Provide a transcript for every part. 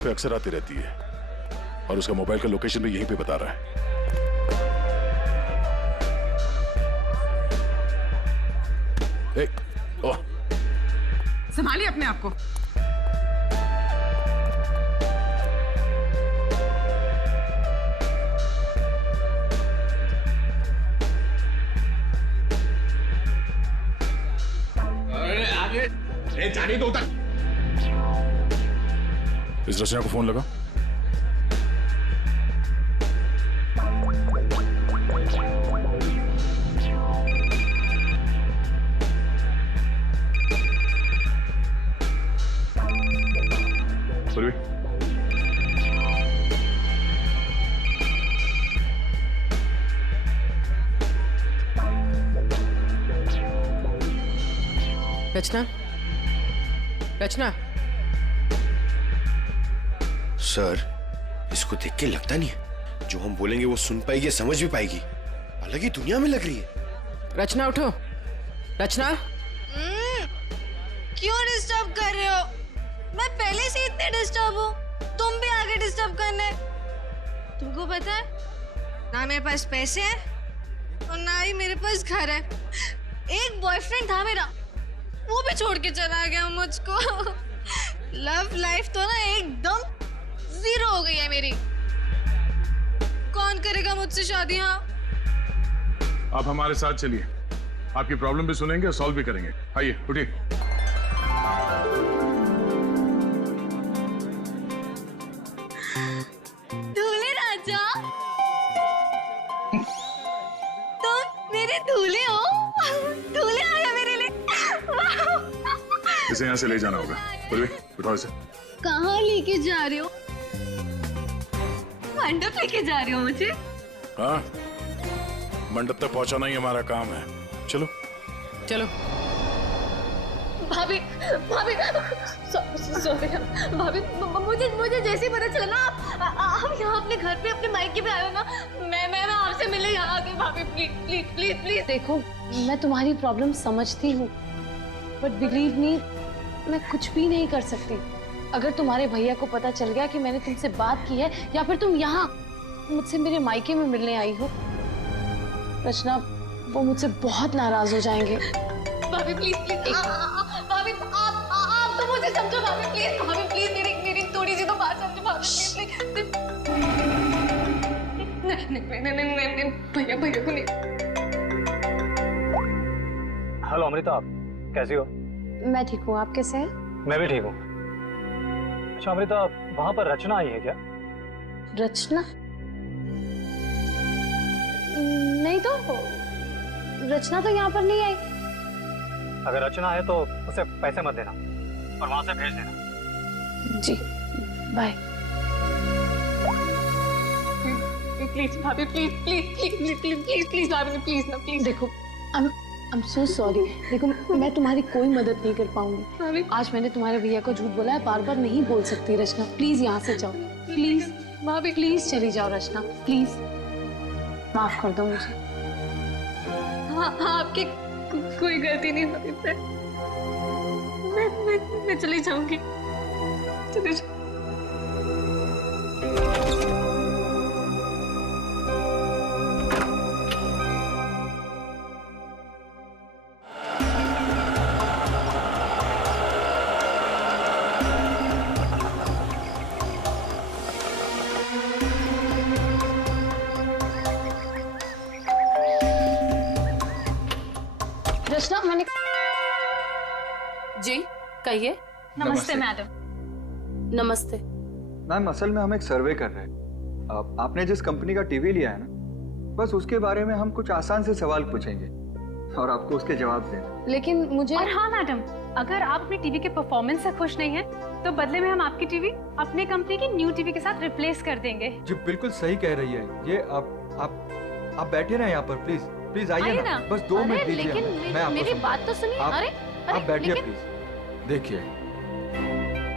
पे अक्सर आती रहती है और उसका मोबाइल का लोकेशन भी यहीं पे बता रहा है। ओह, संभालिए अपने आप को। जाने दो तक। इस रचना को फोन लगा। पूर्वी, रचना, रचना। सर, इसको देख के लगता नहीं है जो हम बोलेंगे वो सुन पाएगी, समझ भी पाएगी। अलग ही दुनिया में लग रही है। रचना उठो। रचना, क्यों डिस्टर्ब कर रहे हो? मैं पहले से इतने डिस्टर्ब हूँ, तुम भी आगे डिस्टर्ब करने। तुमको पता है ना मेरे पास पैसे हैं और ना ही मेरे पास घर है। एक बॉयफ्रेंड था मेरा, वो भी छोड़ के चला गया मुझको। लव लाइफ तो ना एकदम जीरो हो गई है मेरी। कौन करेगा मुझसे शादी? हाँ, आप हमारे साथ चलिए, आपकी प्रॉब्लम भी सुनेंगे और सॉल्व भी करेंगे। आइए, उठिए। दूल्हे राजा, तुम मेरे दूल्हे हो। दूल्हे आया मेरे लिए। इसे यहाँ से ले जाना होगा। पूर्वी, उठाओ इसे। कहाँ लेके जा रहे हो? मंडप लेके जा रहे हो मुझे? हाँ, मंडप तक पहुंचाना ही हमारा काम है। चलो चलो। भाभी, भाभी, सॉरी भाभी, मुझे जैसे ही पता चला ना आप यहाँ अपने घर पे, अपने मायके पे आए हो ना, मैं आपसे मिलने यहाँ आ गई। भाभी प्लीज प्लीज प्लीज प्लीज। देखो, मैं तुम्हारी प्रॉब्लम समझती हूँ, बट बिलीव मी, मैं कुछ भी नहीं कर सकती। अगर तुम्हारे भैया को पता चल गया कि मैंने तुमसे बात की है या फिर तुम यहाँ मुझसे मेरे मायके में मिलने आई हो, रचना, वो मुझसे बहुत नाराज हो जाएंगे। भाभी प्लीज प्लीज, भाभी आप तो मुझे समझो। भाभी प्लीज, भाभी प्लीज, मेरी थोड़ी सी तो बात समझो। भाभी प्लीज, नहीं, भैया को नहीं। हेलो अमृता, आप कैसी हो? मैं ठीक हूँ, आप कैसे हैं? मैं भी ठीक हूँ। अच्छा अमृता, वहाँ पर रचना आई है क्या? रचना? नहीं तो, रचना तो यहाँ पर नहीं आई। अगर रचना है तो उसे पैसे मत देना और वहाँ से भेज देना। जी, बाय। प्लीज भाभी, please please please please please please भाभी, प्लीज ना, प्लीज। देखो, I'm so sorry। देखो, मैं तुम्हारी कोई मदद नहीं कर पाऊंगी। आज मैंने तुम्हारे भैया को झूठ बोला है, बार बार नहीं बोल सकती। रचना प्लीज यहाँ से जाओ, प्लीज भाभी, प्लीज चली जाओ। रचना प्लीज माफ कर दो मुझे। हाँ, आपकी कोई गलती नहीं होती। मैं चली जाऊंगी, चली जाऊंगी। रचना, मैंने जी कहिए। नमस्ते मैडम। नमस्ते। मैम, असल में हम एक सर्वे कर रहे हैं। आपने जिस कंपनी का टीवी लिया है ना, बस उसके बारे में हम कुछ आसान से सवाल पूछेंगे और आपको उसके जवाब देना। लेकिन मुझे और हाँ मैडम, अगर आप अपनी टीवी के परफॉर्मेंस से खुश नहीं हैं, तो बदले में हम आपकी टीवी अपने कंपनी की न्यू टीवी के साथ रिप्लेस कर देंगे। जी बिल्कुल सही कह रही है ये। आप बैठे ना यहाँ पर, प्लीज प्लीज आइए ना, बस 2 मिनट दीजिए। लेकिन मैं आपको मेरी बात तो सुनिए। अरे आप बैठिए लेकिन... प्लीज। देखिए,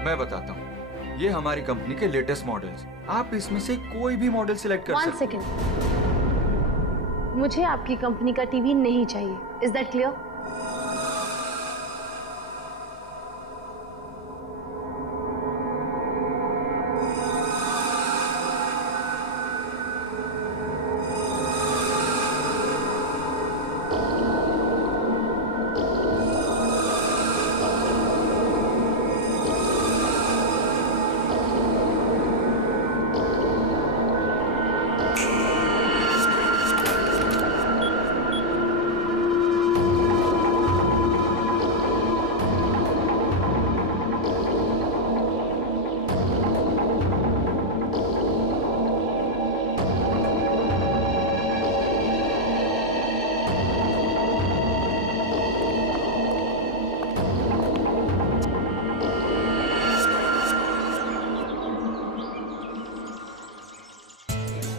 मैं बताता हूँ, ये हमारी कंपनी के लेटेस्ट मॉडल्स। आप इसमें से कोई भी मॉडल सिलेक्ट कर सकते हैं। 1 सेकेंड, मुझे आपकी कंपनी का टीवी नहीं चाहिए। Is that clear?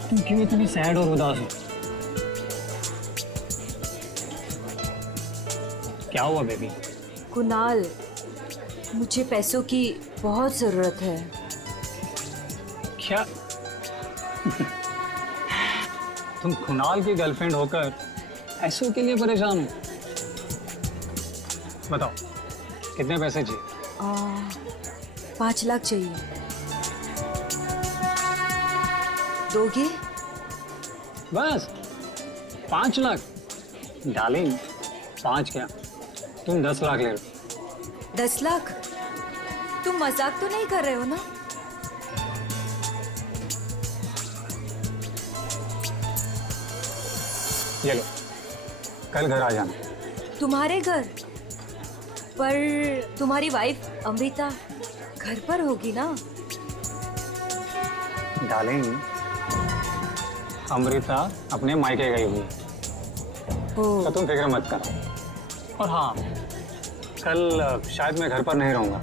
तुम क्यों इतनी सैड और उदास हो? क्या हुआ बेबी? कुणाल, मुझे पैसों की बहुत जरूरत है। क्या? तुम कुणाल की गर्लफ्रेंड होकर पैसों के लिए परेशान हो? बताओ कितने पैसे चाहिए? 5 लाख चाहिए। दोगे? बस 5 लाख? डार्लिंग 5 क्या, तुम 10 लाख ले लो। 10 लाख? तुम मजाक तो नहीं कर रहे हो ना? ये लो, कल घर आ जाना। तुम्हारे घर? पर तुम्हारी वाइफ अमृता घर पर होगी ना? डार्लिंग, अमृता अपने मायके गई हुई है, तो तुम फिक्र मत करो। और हाँ, कल शायद मैं घर पर नहीं रहूँगा,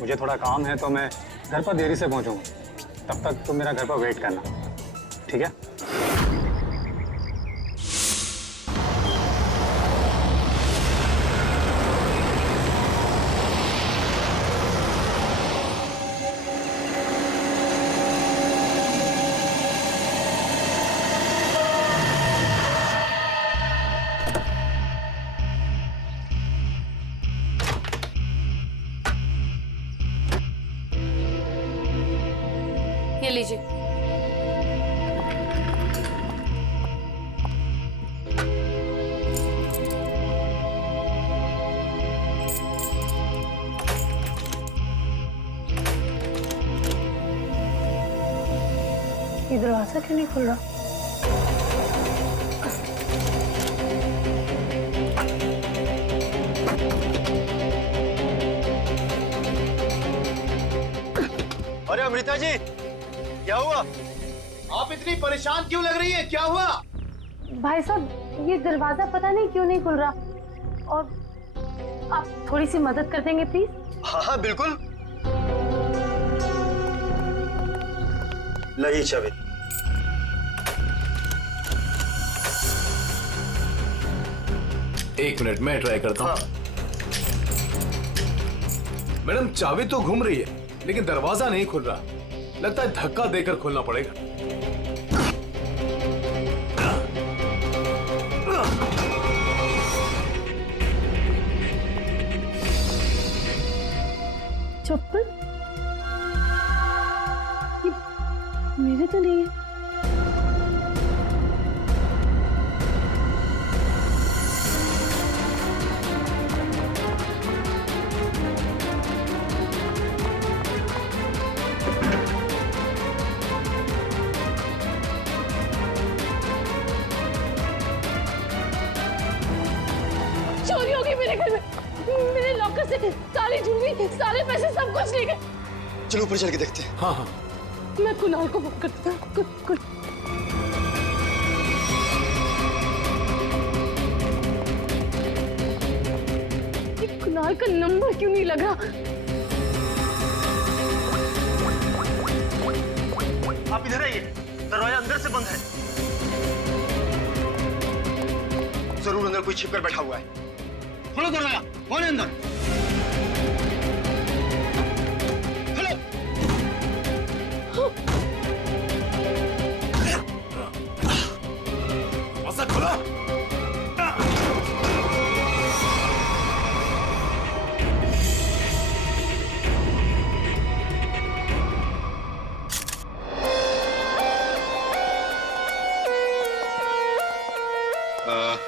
मुझे थोड़ा काम है, तो मैं घर पर देरी से पहुँचूँगा। तब तक तुम मेरा घर पर वेट करना, ठीक है? ये लीजिए। ये दरवाजा क्यों नहीं खुल रहा? अरे अमृता जी, क्या हुआ? आप इतनी परेशान क्यों लग रही है? क्या हुआ? भाई साहब, ये दरवाजा पता नहीं क्यों नहीं खुल रहा, और आप थोड़ी सी मदद कर देंगे प्लीज? हाँ हाँ बिल्कुल। लाइए चाबी। एक मिनट, मैं ट्राई करता हूँ। मैडम, चाबी तो घूम रही है, लेकिन दरवाजा नहीं खुल रहा। लगता है धक्का देकर खोलना पड़ेगा। चप्पल? ये मेरे तो नहीं है। चोरी हो गई मेरे घर में। मेरे लॉकर से सारी ज्वेलरी, सारे पैसे, सब कुछ ले गए। चलो ऊपर चल के देखते हैं। हाँ हाँ, मैं कुणाल को फोन करती हूँ। ये कुणाल का नंबर क्यों नहीं लगा? आप इधर आइए, दरवाजा अंदर से बंद है। जरूर अंदर कोई छिपकर बैठा हुआ है। खोलो दरवाजा, कौन है अंदर? खोलो। ऐसा खोला।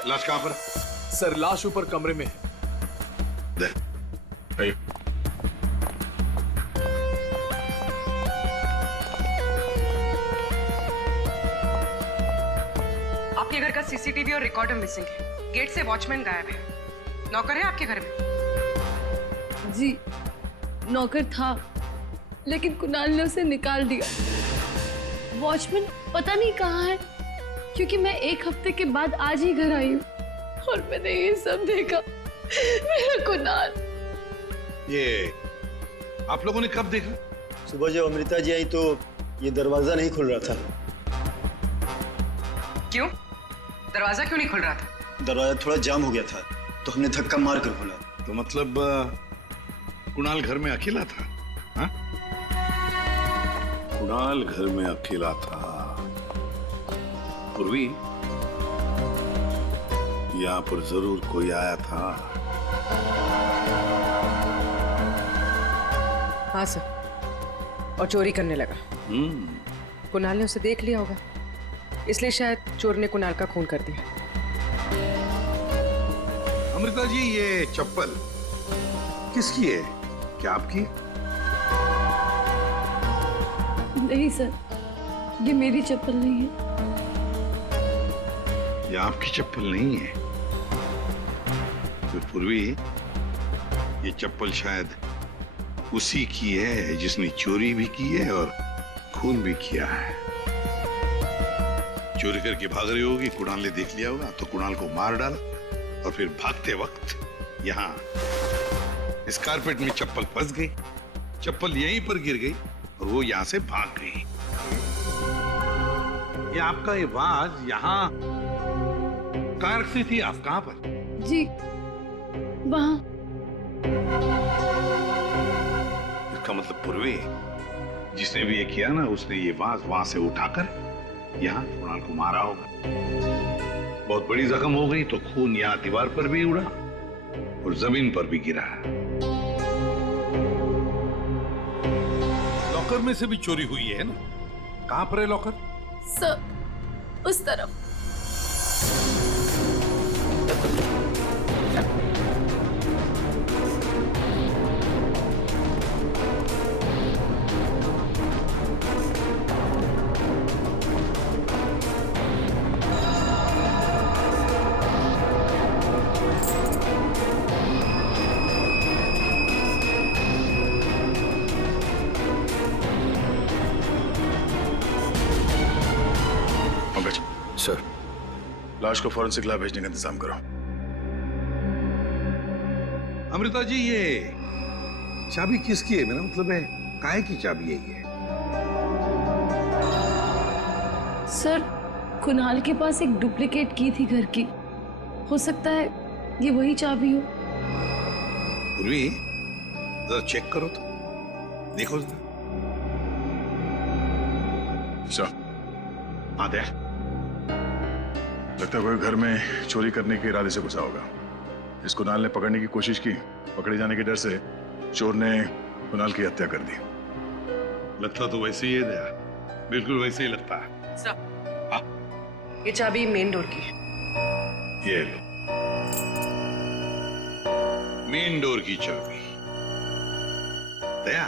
लाश कहाँ पर? सर, लाश ऊपर कमरे में है। आपके घर का सीसीटीवी और रिकॉर्डर मिसिंग है। गेट से वॉचमैन गायब है। नौकर है आपके घर में? जी, नौकर था, लेकिन कुणाल ने उसे निकाल दिया। वॉचमैन पता नहीं कहाँ है, क्योंकि मैं 1 हफ्ते के बाद आज ही घर आई हूँ और मैंने ये सब देखा। मेरा कुणाल। ये आप लोगों ने कब देखा? सुबह जब अमृता जी आई तो ये दरवाजा नहीं खुल रहा था। क्यों? दरवाजा क्यों नहीं खुल रहा था? दरवाजा थोड़ा जाम हो गया था तो हमने धक्का मार कर खोला। तो मतलब कुणाल घर में अकेला था? हाँ? कुणाल घर में अकेला था। पूर्वी, यहाँ पर जरूर कोई आया था। हाँ सर, और चोरी करने लगा। कुणाल ने उसे देख लिया होगा, इसलिए शायद चोर ने कुणाल का खून कर दिया। अमृता जी, ये चप्पल किसकी है? क्या आपकी? नहीं सर, ये मेरी चप्पल नहीं है। ये आपकी चप्पल नहीं है? तो पूर्वी, ये चप्पल शायद उसी की है जिसने चोरी भी की है और खून भी किया है। चोरी करके भाग रही होगी, कुणाल ने देख लिया होगा तो कुणाल को मार डाला और फिर भागते वक्त यहाँ इस कारपेट में चप्पल फंस गई, चप्पल यहीं पर गिर गई और वो यहाँ से भाग गई। ये आपका ये वाज यहाँ कार से थी, आप कहाँ पर? जी वहाँ। इसका मतलब पूर्वी, जिसने भी ये किया ना, उसने ये वाज वहां से उठाकर यहाँ कुणाल को मारा होगा। बहुत बड़ी जख्म हो गई तो खून यहाँ दीवार पर भी उड़ा और जमीन पर भी गिरा। लॉकर में से भी चोरी हुई है ना? कहाँ पर है लॉकर? सर, उस तरफ। सर, लाश को फॉरेंसिक लैब भेजने का इंतजाम करो। अमृता जी, ये चाबी किसकी है? मेरा मतलब है, काहे की चाबी है ये? सर, कुणाल के पास एक डुप्लीकेट की थी घर की, हो सकता है ये वही चाबी हो। पूर्वी, जरा चेक करो तो, देखो जरा। हाँ, देख, लगता है कोई घर में चोरी करने के इरादे से घुसा होगा। इस कुणाल ने पकड़ने की कोशिश की, पकड़े जाने के डर से चोर ने कुणाल की हत्या कर दी। लगता तो वैसे ही है दया, बिल्कुल वैसे ही लगता है। सर, हाँ, ये चाबी मेन डोर की। ये लो, मेन डोर की चाबी। दया,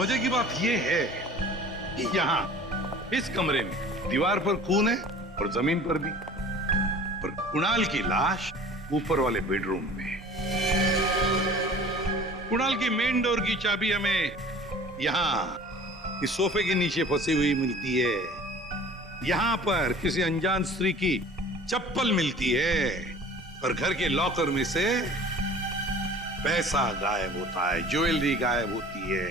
मजे की बात ये है कि यहाँ इस कमरे में दीवार पर खून है और जमीन पर भी, और कुणाल की लाश ऊपर वाले बेडरूम में। कुणाल की मेन डोर की चाबी हमें यहाँ इस सोफे के नीचे फंसी हुई मिलती है। यहाँ पर किसी अनजान स्त्री की चप्पल मिलती है और घर के लॉकर में से पैसा गायब होता है, ज्वेलरी गायब होती है।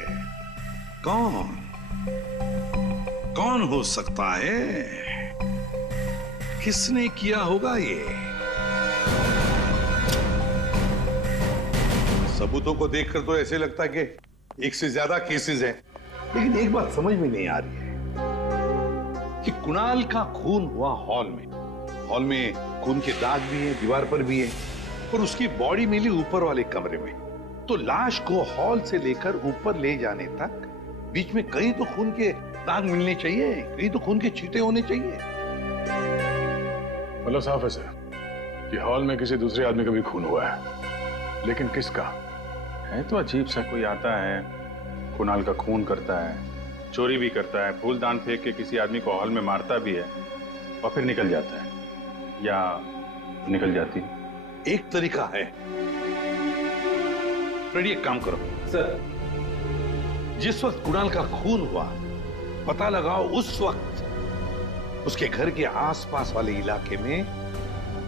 कौन हो सकता है? किसने किया होगा ये? सबूतों को देखकर तो ऐसे लगता है कि एक से ज्यादा केसेस हैं, लेकिन एक बात समझ में नहीं आ रही है कि कुणाल का खून हुआ हॉल में। हॉल में खून के दाग भी हैं, दीवार पर भी है, और उसकी बॉडी मिली ऊपर वाले कमरे में। तो लाश को हॉल से लेकर ऊपर ले जाने तक बीच में कहीं तो खून के दाग मिलने चाहिए, कहीं तो खून के छींटे होने चाहिए। मतलब साफ है सर कि हॉल में किसी दूसरे आदमी का भी खून हुआ है, लेकिन किसका है? तो अजीब सा कोई आता है, कुणाल का खून करता है, चोरी भी करता है, फूलदान फेंक के किसी आदमी को हॉल में मारता भी है और फिर निकल जाता है या निकल जाती है। एक तरीका है, फ्रेडी एक काम करो सर, जिस वक्त कुणाल का खून हुआ पता लगाओ उस वक्त उसके घर के आसपास वाले इलाके में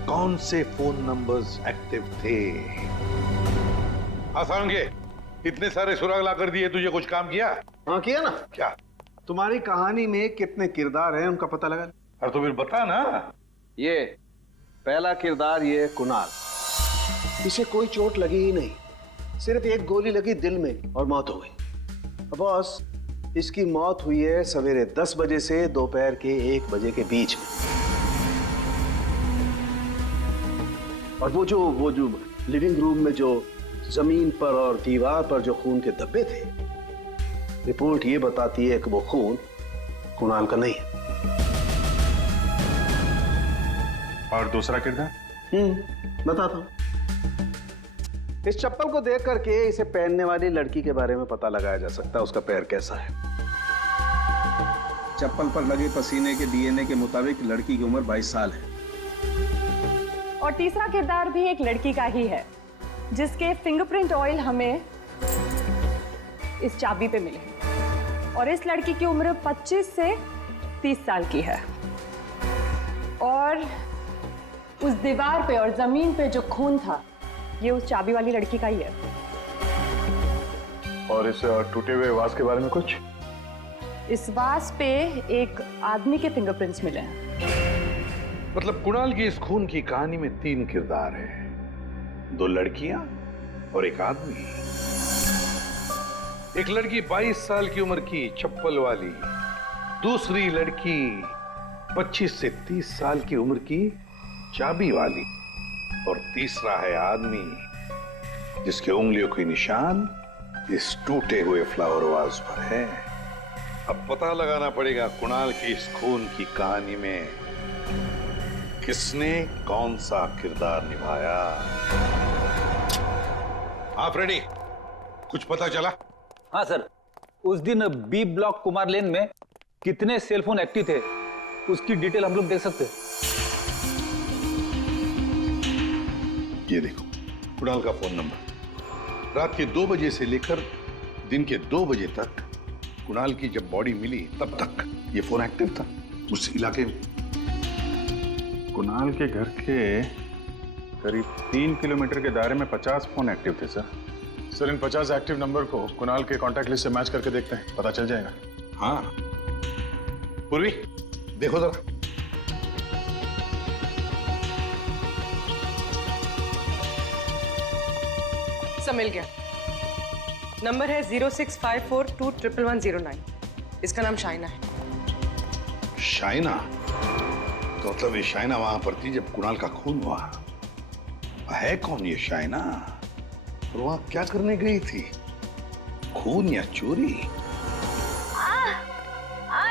कौन से फोन नंबर्स एक्टिव थे। आसान के इतने सारे सुराग ला कर दिए, तुझे कुछ काम किया? हाँ किया ना। क्या? तुम्हारी कहानी में कितने किरदार हैं उनका पता लगा। और तो फिर बता ना। ये पहला किरदार ये कुणाल, इसे कोई चोट लगी ही नहीं, सिर्फ एक गोली लगी दिल में और मौत हो गई। बॉस, इसकी मौत हुई है सवेरे 10 बजे से दोपहर के 1 बजे के बीच में। और वो जो लिविंग रूम में जो जमीन पर और दीवार पर जो खून के धब्बे थे, रिपोर्ट ये बताती है कि वो खून कुणाल का नहीं है। और दूसरा किरदार? बताता हूं। इस चप्पल को देख करके इसे पहनने वाली लड़की के बारे में पता लगाया जा सकता है, उसका पैर कैसा है। चप्पल पर लगे पसीने के डीएनए के मुताबिक लड़की की उम्र 22 साल है। और तीसरा किरदार भी एक लड़की का ही है, जिसके फिंगरप्रिंट ऑयल हमें इस चाबी पे मिले हैं। और इस लड़की की उम्र 25 से 30 साल की है। और उस दीवार पे और जमीन पे जो खून था, ये उस चाबी वाली लड़की का ही है। और इस टूटे हुए वास के बारे में कुछ? इस वास पे एक आदमी के फिंगरप्रिंट्स मिले हैं। मतलब कुणाल की इस खून की कहानी में 3 किरदार हैं, 2 लड़कियां और एक आदमी। एक लड़की 22 साल की उम्र की चप्पल वाली, दूसरी लड़की 25 से 30 साल की उम्र की चाबी वाली, और तीसरा है आदमी जिसके उंगलियों के निशान इस टूटे हुए फ्लावर वाज पर है। अब पता लगाना पड़ेगा कुणाल की इस खून की कहानी में किसने कौन सा किरदार निभाया। आप रेडी? कुछ पता चला? हाँ सर, उस दिन बी ब्लॉक कुमार लेन में कितने सेलफोन एक्टिव थे, उसकी डिटेल हम लोग देख सकते हैं। ये देखो कुणाल का फोन नंबर। रात के 2 बजे से लेकर दिन के 2 बजे तक कुणाल की जब बॉडी मिली तब तक ये फोन एक्टिव था उस इलाके में। कुणाल के घर के करीब 3 किलोमीटर के दायरे में 50 फोन एक्टिव थे सर। सर, इन 50 एक्टिव नंबर को कुणाल के कॉन्टैक्ट लिस्ट से मैच करके देखते हैं, पता चल जाएगा। हाँ पूर्वी, देखो जरा। सब मिल गया। नंबर है 0654211109। इसका नाम शाइना है। शाइना? तो मतलब ये शाइना वहां पर थी जब कुणाल का खून हुआ। है कौन ये शाइना और वहां क्या करने गई थी? खून या चोरी?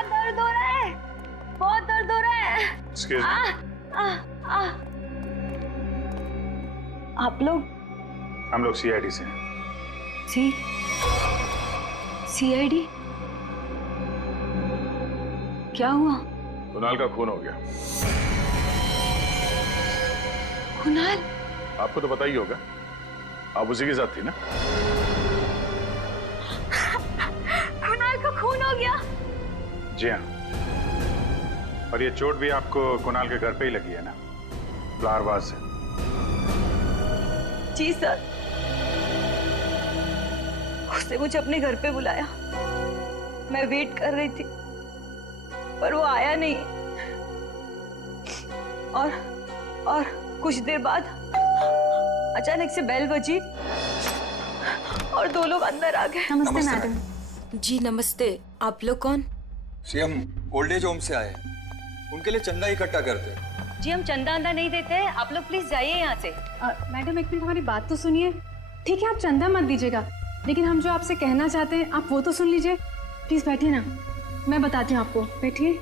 दर्द हो रहा है, बहुत दर्द हो रहा है। आप लोग? हम लोग सीआईडी से हैं। सीआईडी? क्या हुआ? कुणाल का खून हो गया। कुणाल? आपको तो पता ही होगा, आप उसी के साथ थी ना? कुणाल का खून हो गया? जी हाँ। और ये चोट भी आपको कुणाल के घर पे ही लगी है ना, फ्लावर वाज से? जी सर, उसने मुझे अपने घर पे बुलाया। मैं वेट कर रही थी पर वो आया नहीं। और कुछ देर बाद अचानक से बेल बजी और 2 लोग अंदर आ गए। नमस्ते मैडम। जी नमस्ते। आप लोग कौन? जी हम ओल्ड एज होम से आए हैं, उनके लिए चंदा इकट्ठा करते हैं। जी हम चंदा अंदा नहीं देते हैं, आप लोग प्लीज जाइए यहाँ से। मैडम एक मिनट, हमारी बात तो सुनिए। ठीक है, आप चंदा मत दीजिएगा, लेकिन हम जो आपसे कहना चाहते हैं आप वो तो सुन लीजिए। प्लीज बैठिए ना, मैं बताती हूँ आपको। बैठिए।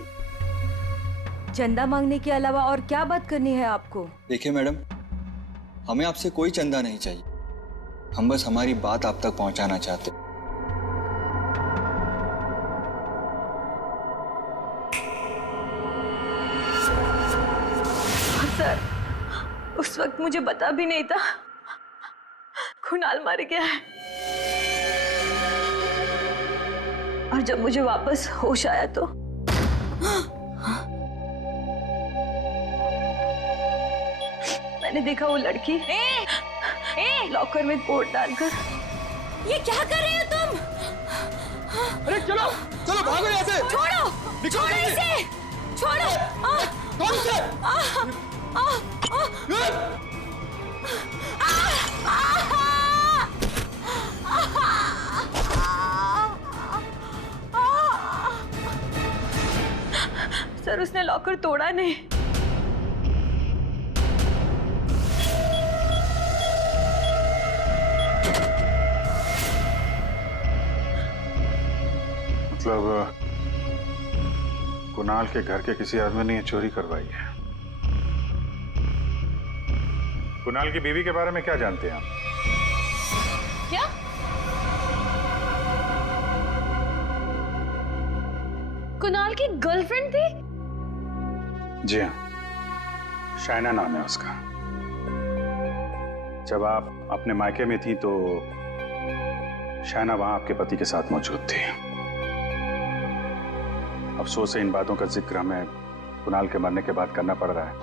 चंदा मांगने के अलावा और क्या बात करनी है आपको? देखिए मैडम, हमें आपसे कोई चंदा नहीं चाहिए, हम बस हमारी बात आप तक पहुंचाना चाहते हैं। सर, उस वक्त मुझे पता भी नहीं था कुणाल मर गया है। और जब मुझे वापस होश आया तो मैंने देखा वो लड़की लॉकर में कोट डालकर। ये क्या कर रहे हो तुम? अरे चलो चलो, भागो यहाँ से। छोड़ो, छोड़ो इसे। छोड़ो। कौन से? सर उसने लॉकर तोड़ा नहीं। मतलब कुणाल के घर के किसी आदमी ने ये चोरी करवाई है। कुणाल की बीवी के बारे में क्या जानते हैं आप? क्या? कुणाल की गर्लफ्रेंड थी? जी हाँ, शाइना नाम है उसका। जब आप अपने मायके में थी तो शाइना वहां आपके पति के साथ मौजूद थी। अफसोस है इन बातों का जिक्र हमें कुणाल के मरने के बाद करना पड़ रहा है,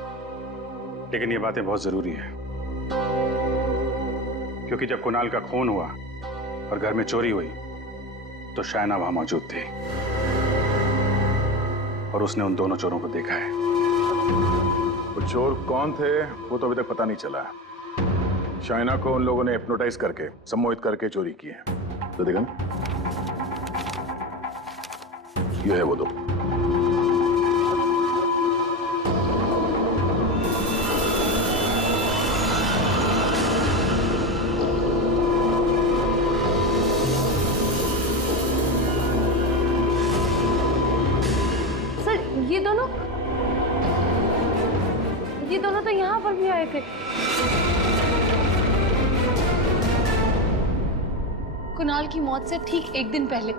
लेकिन ये बातें बहुत जरूरी है क्योंकि जब कुणाल का खून हुआ और घर में चोरी हुई तो शाइना वहां मौजूद थी और उसने उन दोनों चोरों को देखा है। वो चोर कौन थे वो तो अभी तक पता नहीं चला है। शाइना को उन लोगों ने हिप्नोटाइज करके, सम्मोहित करके चोरी की है। तो देखा ये है वो दो। ये दोनों तो यहाँ पर भी आए थे। कुणाल की मौत से ठीक एक दिन पहले।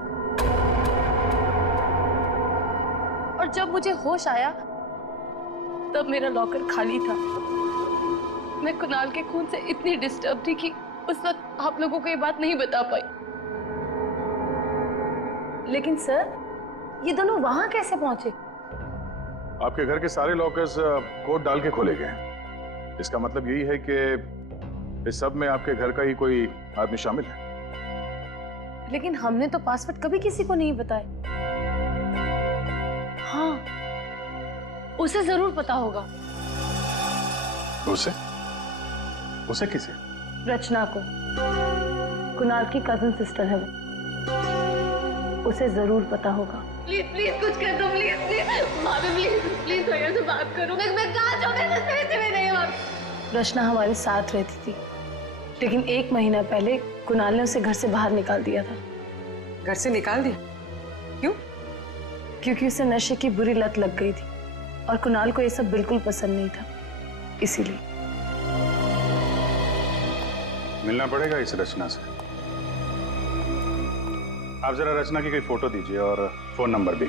और जब मुझे होश आया तब मेरा लॉकर खाली था। मैं कुणाल के खून से इतनी डिस्टर्ब थी कि उस वक्त आप लोगों को ये बात नहीं बता पाई। लेकिन सर, ये दोनों वहां कैसे पहुंचे? आपके घर के सारे लॉकर्स कोड डाल के खोले गए हैं। इसका मतलब यही है कि इस सब में आपके घर का ही कोई आदमी शामिल है। लेकिन हमने तो पासवर्ड कभी किसी को नहीं बताया। हाँ, उसे जरूर पता होगा। उसे? उसे किसे? रचना को। कुणाल की कजिन सिस्टर है वो। उसे जरूर पता होगा। प्लीज प्लीज कुछ कर दो, प्लीज प्लीज भाभी, प्लीज प्लीज भैया से बात करो। मैं कहाँ जाऊँ? मेरे पास पैसे भी नहीं है। रचना हमारे साथ रहती थी, लेकिन 1 महीना पहले कुणाल ने उसे घर से बाहर निकाल दिया था। घर से निकाल दिया? क्यों? क्योंकि उसे नशे की बुरी लत लग गई थी और कुणाल को ये सब बिल्कुल पसंद नहीं था, इसीलिए। मिलना पड़ेगा इस रचना से। आप जरा रचना की कोई फोटो दीजिए और फोन नंबर भी।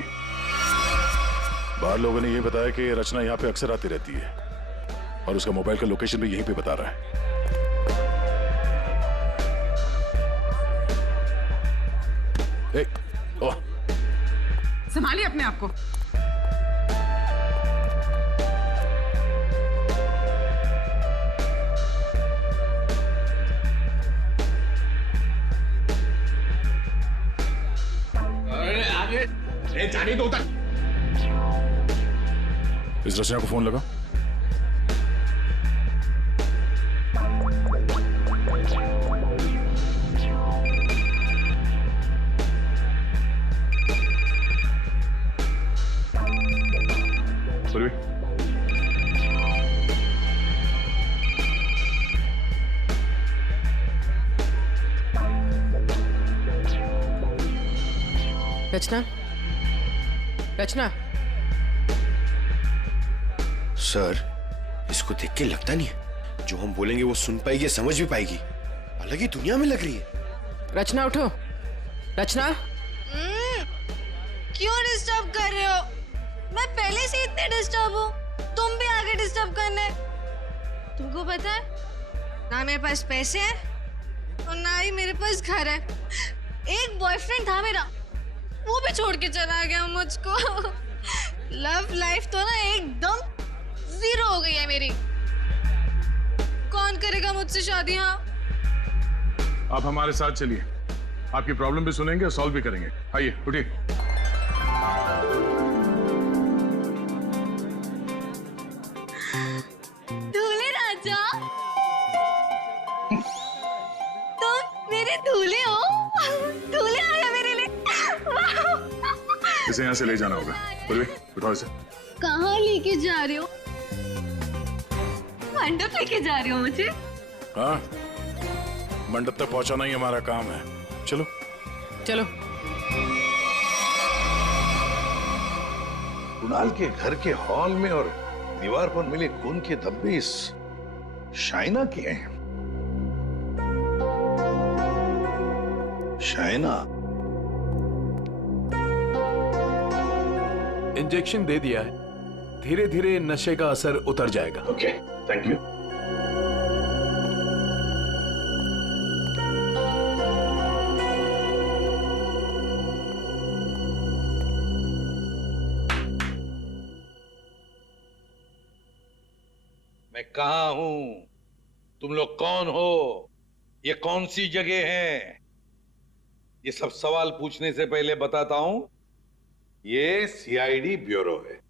बाहर लोगों ने ये बताया कि रचना यहाँ पे अक्सर आती रहती है और उसका मोबाइल का लोकेशन भी यहीं पे बता रहा है। संभालिए अपने आप को। तो उतर। इस रचना को फोन लगा। रचना, रचना। सर, इसको देख के लगता नहीं है जो हम बोलेंगे वो सुन पाएगी, समझ भी पाएगी। अलग ही दुनिया में लग रही है। रचना उठो। रचना, क्यों डिस्टर्ब कर रहे हो? मैं पहले से इतने डिस्टर्ब हूँ, तुम भी आगे डिस्टर्ब करने। तुमको पता है ना मेरे पास पैसे हैं और ना ही मेरे पास घर है। एक बॉयफ्रेंड था मेरा, वो भी छोड़ के चला गया मुझको। लव लाइफ तो ना एकदम 0 हो गई है मेरी। कौन करेगा मुझसे शादी? हाँ, आप हमारे साथ चलिए, आपकी प्रॉब्लम भी सुनेंगे और सॉल्व भी करेंगे। आइए, उठिए। तुम मेरे दूल्हे हो, दूल्हे आ गए मेरे लिए। इसे यहाँ से ले जाना होगा। बोलिए, उठाओ इसे। कहाँ लेके जा रहे हो? मंडप लेके जा रहे हो मुझे? हाँ, मंडप तक पहुंचाना ही हमारा काम है। चलो चलो। कुणाल के घर के हॉल में और दीवार पर मिले खून के धब्बे इस शाइना के हैं। शाइना इंजेक्शन दे दिया है, धीरे धीरे नशे का असर उतर जाएगा। Okay, thank you. मैं कहाँ हूं? तुम लोग कौन हो? ये कौन सी जगह है? ये सब सवाल पूछने से पहले बताता हूं, ये सीआईडी ब्यूरो है।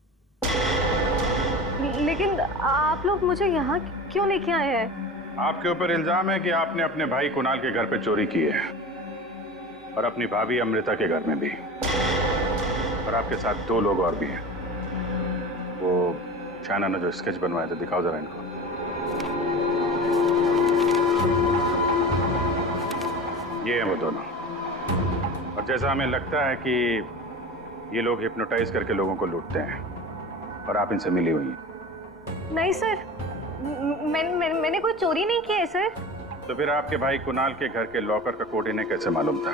लेकिन आप लोग मुझे यहाँ क्यों लेके आए हैं? आपके ऊपर इल्जाम है कि आपने अपने भाई कुणाल के घर पे चोरी की है और अपनी भाभी अमृता के घर में भी, और आपके साथ 2 लोग और भी हैं। वो शाइना ने जो स्केच बनवाया था, दिखाओ जरा इनको। ये हैं वो दोनों, और जैसा हमें लगता है कि ये लोग हिप्नोटाइज करके लोगों को लूटते हैं, और आप इनसे मिली हुई हैं। नहीं सर, मैंने कोई चोरी नहीं की है सर। तो फिर आपके भाई कुणाल के घर के लॉकर का कोड इन्हें कैसे मालूम था?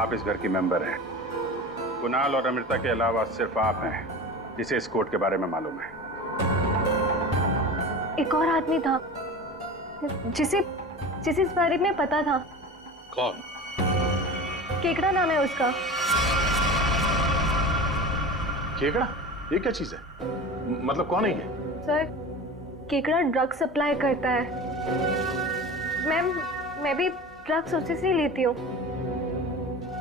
आप इस घर की मेंबर हैं। कुणाल और अमृता के अलावा सिर्फ आप हैं जिसे इस कोड के बारे में मालूम है। एक और आदमी था जिसे इस बारे में पता था। कौन? केकड़ा नाम है उसका। केकड़ा? ये क्या चीज है? मतलब कौन है ये? सर, केकड़ा ड्रग सप्लाई करता है। मैं भी ड्रग्स उसी से लेती हूँ।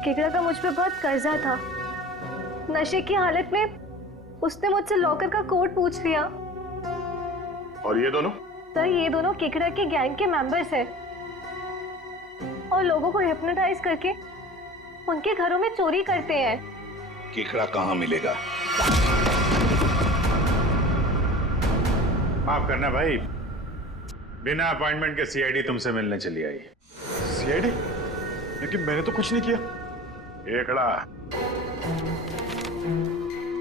केकड़ा का मुझ पे बहुत कर्जा था। नशे की हालत में उसने मुझसे लॉकर का कोड पूछ लिया। और ये दोनों? सर, ये दोनों केकड़ा के गैंग के मेंबर्स हैं और लोगों को हिप्नोटाइज करके उनके घरों में चोरी करते हैं। केकड़ा कहाँ मिलेगा? माफ करना भाई, बिना अपॉइंटमेंट के सीआईडी तुमसे मिलने चली आई। सीआईडी? लेकिन मैंने तो कुछ नहीं किया। केकड़ा,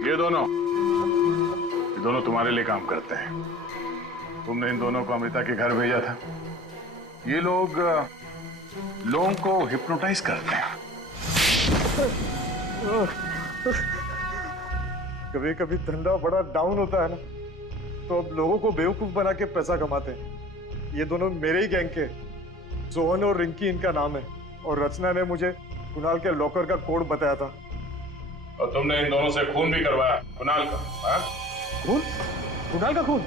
ये दोनों तुम्हारे लिए काम करते हैं। तुमने इन दोनों को अमृता के घर भेजा था। ये लोग लोगों को हिप्नोटाइज करते हैं। कभी कभी धंधा बड़ा डाउन होता है ना, तो अब लोगों को बेवकूफ बना के पैसा कमाते हैं। ये दोनों मेरे ही गैंग के, सोहन और रिंकी इनका नाम है, और रचना ने मुझे कुणाल के लॉकर का कोड बताया था। और तुमने इन दोनों से खून भी करवाया कुणाल का? हाँ? खून? कुणाल का खून?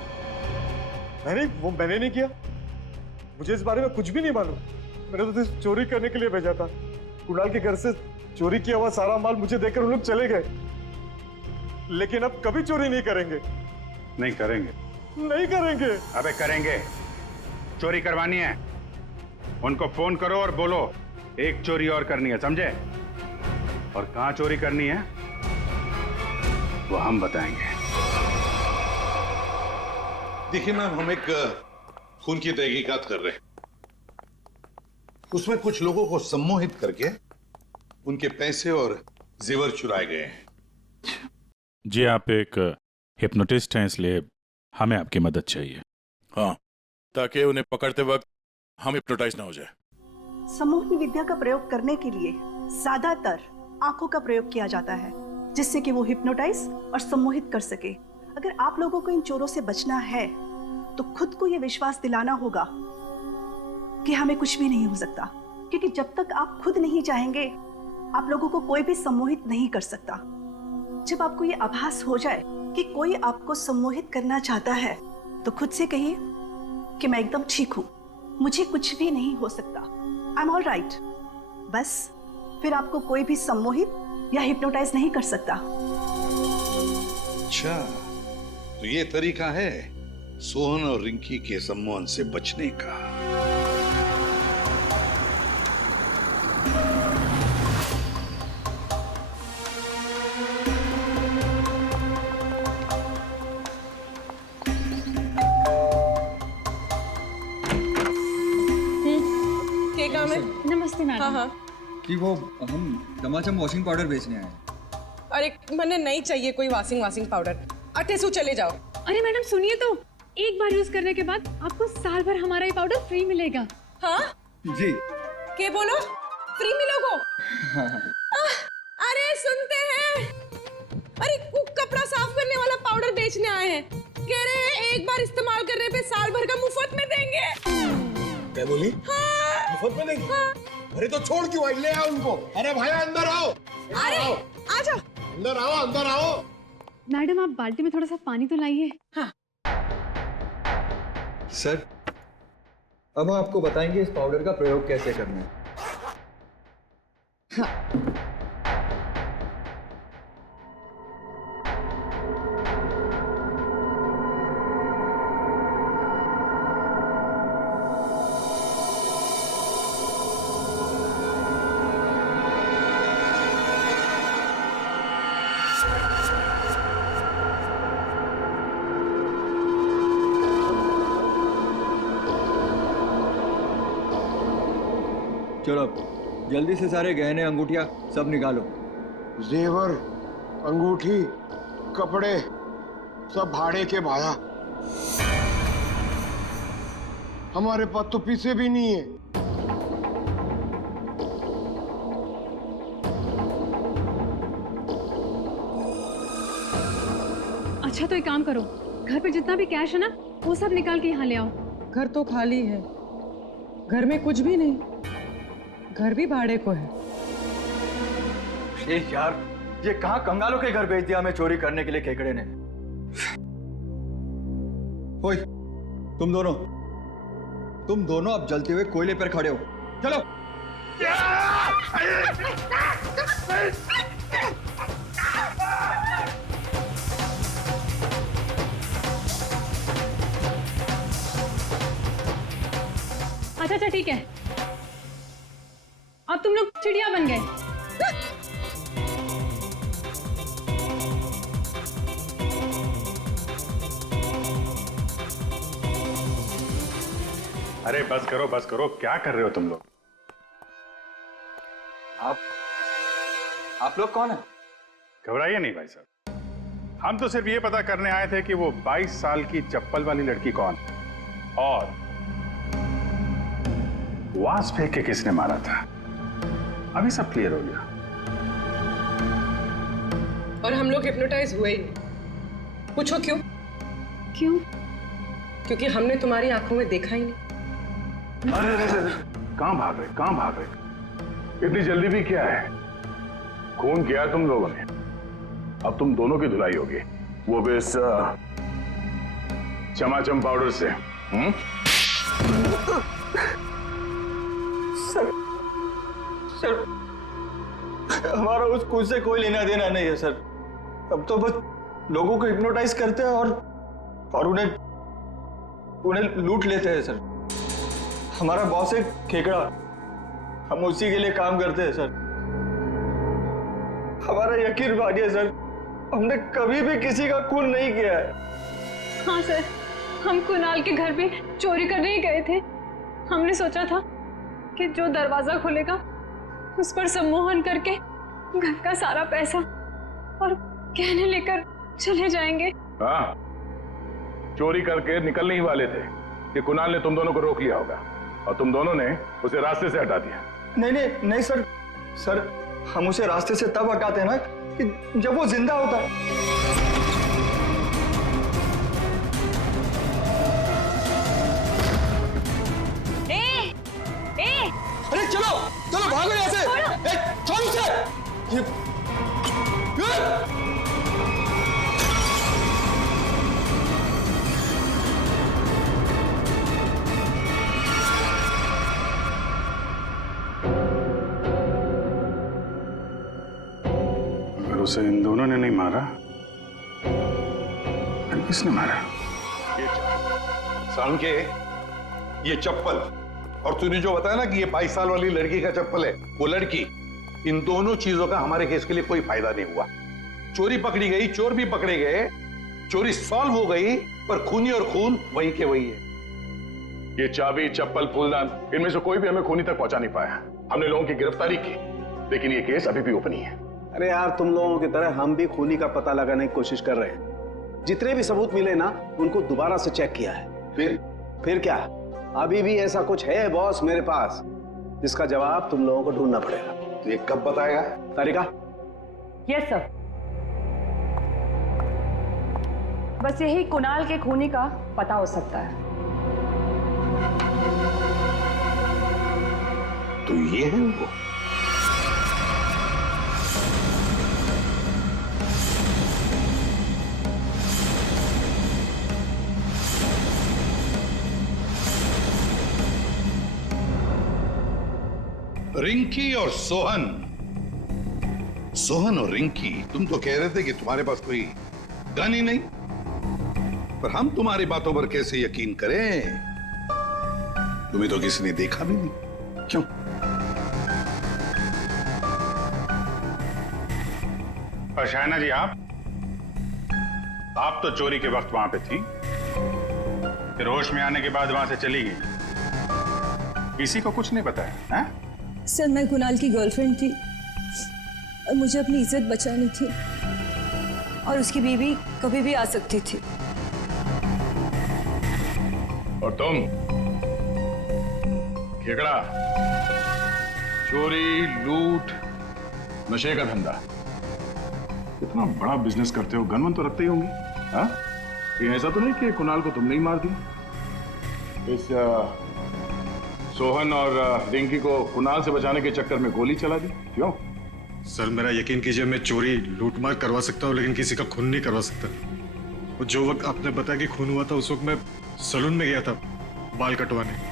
मैंने नहीं किया। मुझे इस बारे में कुछ भी नहीं मालूम। मैंने तो सिर्फ चोरी करने के लिए भेजा था। कुणाल के घर से चोरी किया हुआ सारा माल मुझे देकर उन लोग चले गए, लेकिन अब कभी चोरी नहीं करेंगे। नहीं करेंगे? नहीं करेंगे। अबे करेंगे। चोरी करवानी है, उनको फोन करो और बोलो एक चोरी और करनी है, समझे? और कहां चोरी करनी है वो हम बताएंगे। देखिए मैम, हम एक खून की तहकीकात कर रहे हैं। उसमें कुछ लोगों को सम्मोहित करके उनके पैसे और जेवर चुराए गए हैं। जी, आप एक हिप्नोटिस्ट हैं, इसलिए हमें आपकी मदद चाहिए। हाँ, ताकि उन्हें पकड़ते वक्त हम हिप्नोटाइज ना हो जाए। सम्मोहन विद्या का प्रयोग करने के लिए ज्यादातर आंखों का प्रयोग किया जाता है, जिससे कि वो हिप्नोटाइज और सम्मोहित कर सके। अगर आप लोगों को इन चोरों से बचना है तो खुद को ये विश्वास दिलाना होगा कि हमें कुछ भी नहीं हो सकता, क्योंकि जब तक आप खुद नहीं चाहेंगे आप लोगों को कोई भी सम्मोहित नहीं कर सकता। जब आपको ये आभास हो जाए कि कोई आपको सम्मोहित करना चाहता है तो खुद से कहिए कि मैं एकदम ठीक हूं, मुझे कुछ भी नहीं हो सकता, आई एम ऑल राइट। बस फिर आपको कोई भी सम्मोहित या हिप्नोटाइज नहीं कर सकता। अच्छा, तो ये तरीका है सोहन और रिंकी के सम्मोहन से बचने का। क्या काम है? नमस्ते मैडम। हाँ हाँ। कि वो हम चमाचम वॉशिंग पाउडर बेचने आए हैं। अरे मैंने नहीं चाहिए कोई वॉशिंग पाउडर। अटेसू चले जाओ। अरे मैडम सुनिए तो, एक बार यूज करने के बाद आपको साल भर हमारा ये पाउडर फ्री मिलेगा। हाँ जी। क्या बोलो? फ्री मिलोगो? हाँ हाँ। अरे सुनते हैं, अरे कुक कपड़ा साफ करने वाला पाउडर बेचने आए हैं। कह रहे हैं एक बार इस्तेमाल करने पे साल भर का मुफ्त में देंगे। क्या बोली? हाँ। मुफ्त में देंगे? हाँ। अरे तो छोड़ क्यों आई? ले आओ उनको। अरे भाई अंदर आओ। अरे आजा। अंदर आओ, अंदर आओ। मैडम आप बाल्टी में थोड़ा सा पानी तो लाइए। हाँ। सर, अब हम आपको बताएंगे इस पाउडर का प्रयोग कैसे करना है। हाँ। चलो जल्दी से सारे गहने अंगूठियां सब निकालो। जेवर, अंगूठी, कपड़े सब भाड़े के भाया। हमारे पास तो पैसे भी नहीं है। अच्छा तो एक काम करो, घर पे जितना भी कैश है ना वो सब निकाल के यहाँ ले आओ। घर तो खाली है, घर में कुछ भी नहीं, घर भी भाड़े को है। यार ये कहाँ कंगालों के घर भेज दिया हमें चोरी करने के लिए केकड़े ने। ओए तुम दोनों अब जलते हुए कोयले पर खड़े हो। चलो। अच्छा ठीक है, अब तुम लोग चिड़िया बन गए। अरे बस करो, क्या कर रहे हो तुम लोग? आप लोग कौन है? घबराइए नहीं भाई साहब, हम तो सिर्फ ये पता करने आए थे कि वो 22 साल की चप्पल वाली लड़की कौन और वास फेंक के किसने मारा था। अभी सब क्लियर हो गया। और हम लोग हिप्नोटाइज हुए ही नहीं। पूछो क्यों? क्यों? क्योंकि हमने तुम्हारी आंखों में देखा ही नहीं। अरे कहां भाग रहे? इतनी जल्दी भी क्या है? खून किया तुम लोगों ने, अब तुम दोनों की धुलाई होगी, वो भी इस चमाचम पाउडर से। सर हमारा उस खून से कोई लेना देना नहीं है सर। अब तो बस लोगों को हिप्नोटाइज करते हैं और उन्हें लूट लेते हैं सर। हमारा बॉस है खेकड़ा, हम उसी के लिए काम करते हैं सर। हमारा यकीन मानिए सर, हमने कभी भी किसी का खून नहीं किया है। हाँ सर, हम कुणाल के घर पे चोरी करने ही गए थे। हमने सोचा था कि जो दरवाजा खुलेगा उस पर सम्मोहन करके घर का सारा पैसा और गहने लेकर चले जाएंगे। हाँ, चोरी करके निकलने ही वाले थे कि कुणाल ने तुम दोनों को रोक लिया होगा और तुम दोनों ने उसे रास्ते से हटा दिया। नहीं सर, हम उसे रास्ते से तब हटाते हैं ना कि जब वो जिंदा होता है। अरे चलो भागो यहाँ से। छोड़ उसे। अगर उसे इन दोनों ने नहीं मारा, फिर किसने मारा? साउंड के ये चप्पल और तूने जो बताया ना कि ये 22 साल वाली लड़की का चप्पल है, वो लड़की, इन दोनों चीजों का हमारे केस के लिए कोई फायदा नहीं हुआ। चोरी पकड़ी गई, चोर भी पकड़े गए, चोरी सॉल्व हो गई, पर खूनी और खून वही के वही है। ये चाबी, चप्पल, फूलदान, इनमें से कोई भी हमें खूनी तक पहुंचा नहीं पाया। हमने लोगों की गिरफ्तारी की, लेकिन ये केस अभी भी ओपन ही है। अरे यार, तुम लोगों की तरह हम भी खूनी का पता लगाने की कोशिश कर रहे हैं। जितने भी सबूत मिले ना, उनको दोबारा से चेक किया है। फिर क्या? अभी भी ऐसा कुछ है बॉस मेरे पास, जिसका जवाब तुम लोगों को ढूंढना पड़ेगा। तो ये कब बताएगा? तारिका? Yes sir. बस यही कुणाल के खूनी का पता हो सकता है। तो ये है वो। रिंकी और सोहन और रिंकी, तुम तो कह रहे थे कि तुम्हारे पास कोई गन ही नहीं, पर हम तुम्हारी बातों पर कैसे यकीन करें? तुम्हें तो किसी ने देखा भी नहीं। क्यों? और शायना जी, आप तो चोरी के वक्त वहां पे थी, फिर होश में आने के बाद वहां से चली गई, किसी को कुछ नहीं बताया? हैं? सर, मैं कुणाल की गर्लफ्रेंड थी और मुझे अपनी इज्जत बचानी थी, और उसकी बीवी कभी भी आ सकती थी। और तुम खेकड़ा, चोरी, लूट, नशे का धंधा, इतना बड़ा बिजनेस करते हो, गन तो रखते ही होंगे। हाँ, ये ऐसा तो नहीं कि कुणाल को तुमने ही मार दिया? इस सोहन और रिंकी को कुणाल से बचाने के चक्कर में गोली चला दी, क्यों? सर, मेरा यकीन कीजिए, मैं चोरी लूटमार करवा सकता हूँ, लेकिन किसी का खून नहीं करवा सकता। और जो वक्त आपने बताया कि खून हुआ था, उस वक्त मैं सैलून में गया था बाल कटवाने।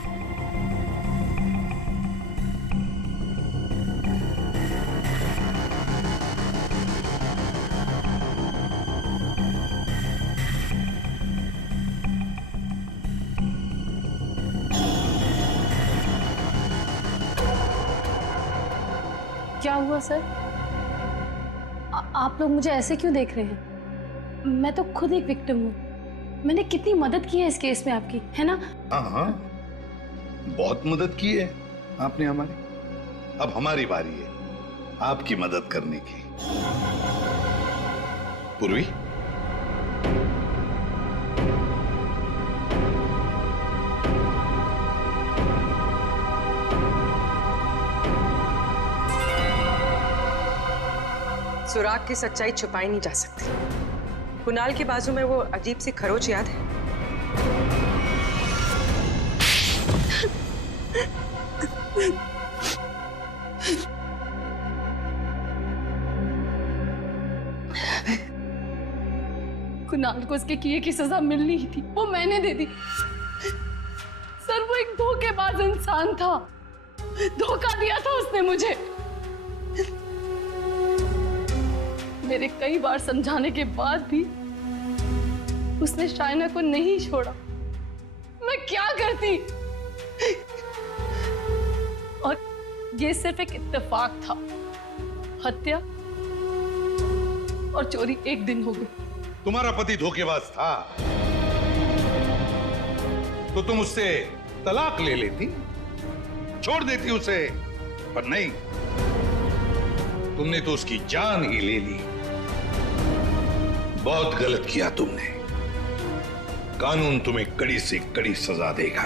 क्या हुआ सर? आप लोग मुझे ऐसे क्यों देख रहे हैं? मैं तो खुद एक विक्टिम हूँ। मैंने कितनी मदद की है इस केस में आपकी, है ना? हाँ, बहुत मदद की है आपने हमारी। अब हमारी बारी है आपकी मदद करने की। पूर्वी, सुराग की सच्चाई छुपाई नहीं जा सकती। कुणाल के बाजू में वो अजीब सी खरोच याद है? कुणाल को उसके किए की सजा मिलनी ही थी, वो मैंने दे दी। सर, वो एक धोखेबाज इंसान था, धोखा दिया था उसने मुझे। मेरे कई बार समझाने के बाद भी उसने शायना को नहीं छोड़ा। मैं क्या करती? और ये सिर्फ एक इत्तेफाक था। हत्या और चोरी एक दिन हो गई। तुम्हारा पति धोखेबाज था तो तुम उससे तलाक ले लेती, छोड़ देती उसे, पर नहीं, तुमने तो उसकी जान ही ले ली। बहुत गलत किया तुमने। कानून तुम्हें कड़ी से कड़ी सजा देगा।